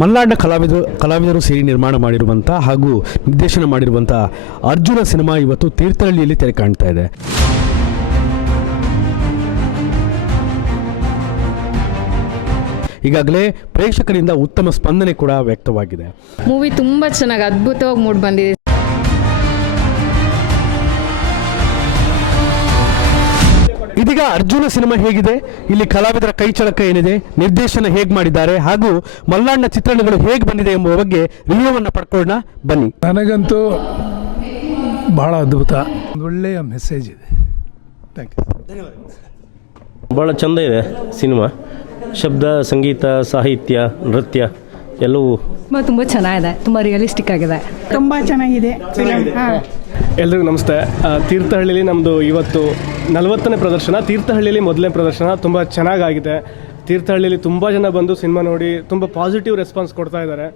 ಮಲ್ನಾಡಿನ ಕಲಾವಿದರು ಕಲಾವಿದರು ಸೇರಿ ನಿರ್ಮಾಣ ಮಾಡಿರುವಂಥ ಹಾಗೂ ನಿರ್ದೇಶನ ಮಾಡಿರುವಂಥ ಅರ್ಜುನ ಸಿನಿಮಾ ಇವತ್ತು ತೀರ್ಥಹಳ್ಳಿಯಲ್ಲಿ ತೆರೆ ಕಾಣ್ತಾ ಇದೆ. ಈಗಾಗಲೇ ಪ್ರೇಕ್ಷಕರಿಂದ ಉತ್ತಮ ಸ್ಪಂದನೆ ಕೂಡ ವ್ಯಕ್ತವಾಗಿದೆ. ಮೂವಿ ತುಂಬ ಚೆನ್ನಾಗಿ, ಅದ್ಭುತವಾಗಿ ಮೂಡ್ ಬಂದಿದೆ. ಅರ್ಜುನ ಸಿನಿಮಾ ಹೇಗಿದೆ? ಇಲ್ಲಿ ಕಲಾವಿದರ ಕೈಚಳಕ ಏನಿದೆ? ನಿರ್ದೇಶನ ಹೇಗೆ ಮಾಡಿದ್ದಾರೆ? ಹಾಗೂ ಮಲ್ಲಾಣ್ಣ ಚಿತ್ರಣಗಳು ಹೇಗೆ ಬಂದಿದೆ ಎಂಬುವ ಬಗ್ಗೆ ರಿವ್ಯೂವನ್ನು ಪಡ್ಕೊಳ್ಳೋಣ. ಬನ್ನಿ. ನನಗಂತೂ ಬಹಳ ಅದ್ಭುತ. ಒಂದು ಒಳ್ಳೆಯ ಮೆಸೇಜ್ ಇದೆ. ಥ್ಯಾಂಕ್ ಯು ಭಾಳ ಚಂದ ಇದೆ ಸಿನಿಮಾ. ಶಬ್ದ ಸಂಗೀತ ಸಾಹಿತ್ಯ ನೃತ್ಯ ಎಲ್ಲವೂ. ತುಂಬ ತುಂಬ ಚೆನ್ನಾಗಿದೆ ತುಂಬ ರಿಯಲಿಸ್ಟಿಕ್ ಆಗಿದೆ. ತುಂಬ ಚೆನ್ನಾಗಿದೆ ಎಲ್ರಿಗೂ ನಮಸ್ತೆ. ಆ, ತೀರ್ಥಹಳ್ಳಿಲಿ ನಮ್ಮದು ಇವತ್ತು ನಲವತ್ತನೇ ಪ್ರದರ್ಶನ ತೀರ್ಥಹಳ್ಳಿಯಲ್ಲಿ ಮೊದಲನೇ ಪ್ರದರ್ಶನ, ತುಂಬ ಚೆನ್ನಾಗಾಗಿದೆ. ತೀರ್ಥಹಳ್ಳಿಯಲ್ಲಿ ತುಂಬ ಜನ ಬಂದು ಸಿನಿಮಾ ನೋಡಿ ತುಂಬ ಪಾಸಿಟಿವ್ ರೆಸ್ಪಾನ್ಸ್ ಕೊಡ್ತಾ ಇದ್ದಾರೆ.